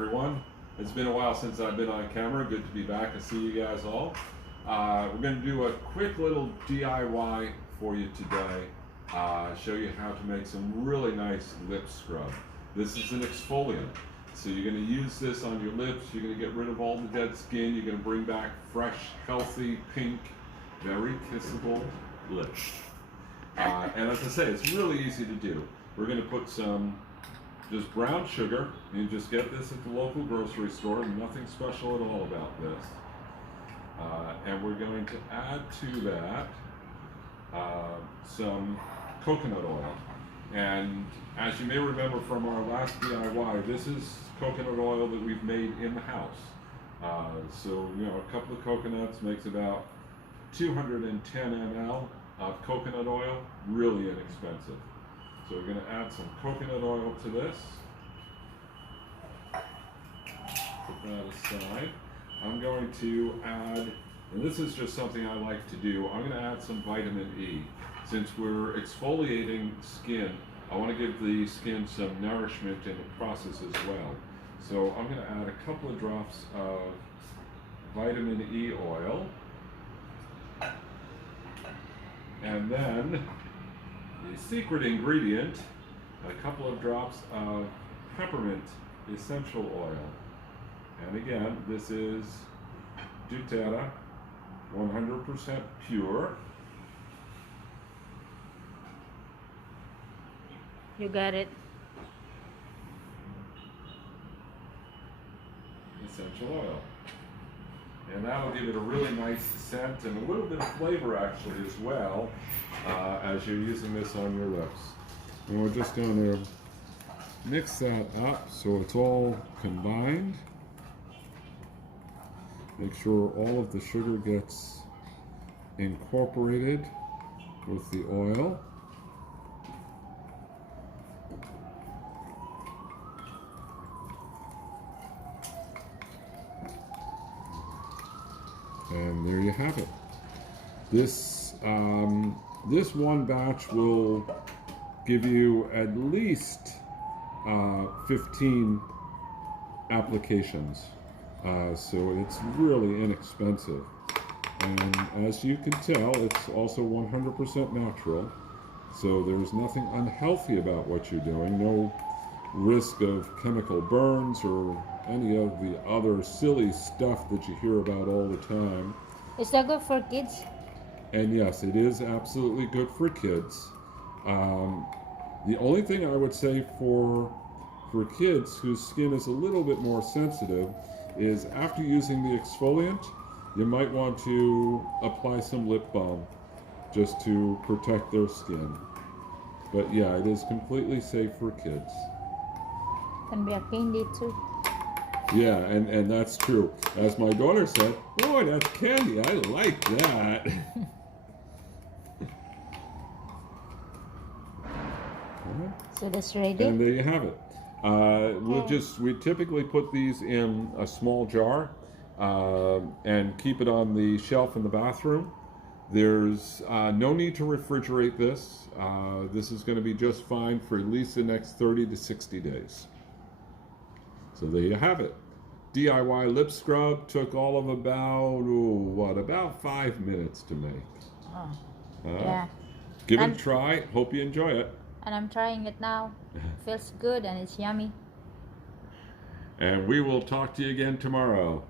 everyone. It's been a while since I've been on camera. Good to be back and see you guys all. We're going to do a quick little DIY for you today. Show you how to make some really nice lip scrub. This is an exfoliant. So you're going to use this on your lips. You're going to get rid of all the dead skin. You're going to bring back fresh, healthy, pink, very kissable lips. And as I say, it's really easy to do. We're going to put some just brown sugar. You just get this at the local grocery store. Nothing special at all about this. And we're going to add to that some coconut oil. And as you may remember from our last DIY, this is coconut oil that we've made in the house. So, you know, a couple of coconuts makes about 210 ml of coconut oil, really inexpensive. So we're going to add some coconut oil to this. Put that aside. I'm going to add, and this is just something I like to do, I'm going to add some vitamin E. Since we're exfoliating skin, I want to give the skin some nourishment in the process as well. So I'm going to add a couple of drops of vitamin E oil. And then the secret ingredient, a couple of drops of peppermint essential oil. And again, this is doTERRA, 100% pure. You got it. Essential oil. And that'll give it a really nice scent and a little bit of flavor actually as well as you're using this on your lips. And we're just going to mix that up so it's all combined. Make sure all of the sugar gets incorporated with the oil. And there you have it. This this one batch will give you at least 15 applications. So it's really inexpensive. And as you can tell, it's also 100% natural. So there's nothing unhealthy about what you're doing. No risk of chemical burns or any of the other silly stuff that you hear about all the time. Is that good for kids? And yes, it is absolutely good for kids. The only thing I would say for kids whose skin is a little bit more sensitive is after using the exfoliant, you might want to apply some lip balm just to protect their skin. But yeah, it is completely safe for kids. Can be a candy too. Yeah, and that's true. As my daughter said, "Oh, that's candy. I like that." So that's ready. And there you have it. We typically put these in a small jar and keep it on the shelf in the bathroom. There's no need to refrigerate this. This is going to be just fine for at least the next 30 to 60 days. So there you have it. DIY lip scrub took all of about 5 minutes to make. Oh, yeah. Give it a try. Hope you enjoy it. And I'm trying it now. Feels good and it's yummy. And we will talk to you again tomorrow.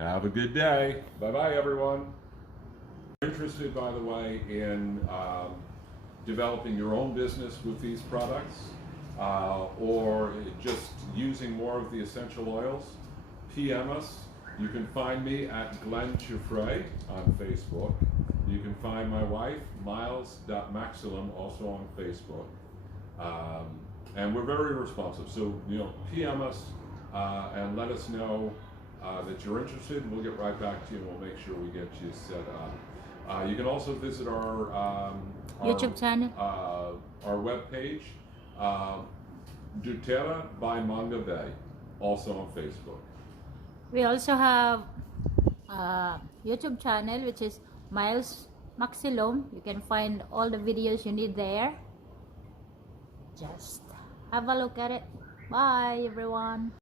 Have a good day. Bye-bye, everyone. If you're interested, by the way, in developing your own business with these products, or just using more of the essential oils, PM us. You can find me at Glenn Chiffre on Facebook. You can find my wife, Miles.Maxilum, also on Facebook. And we're very responsive. So, you know, PM us and let us know that you're interested, and we'll get right back to you and we'll make sure we get you set up. You can also visit our YouTube channel, our webpage, doTERRA by Manga Bay, also on Facebook. we also have a YouTube channel which is Miles Maxilum. You can find all the videos you need there. Just have a look at it. Bye everyone.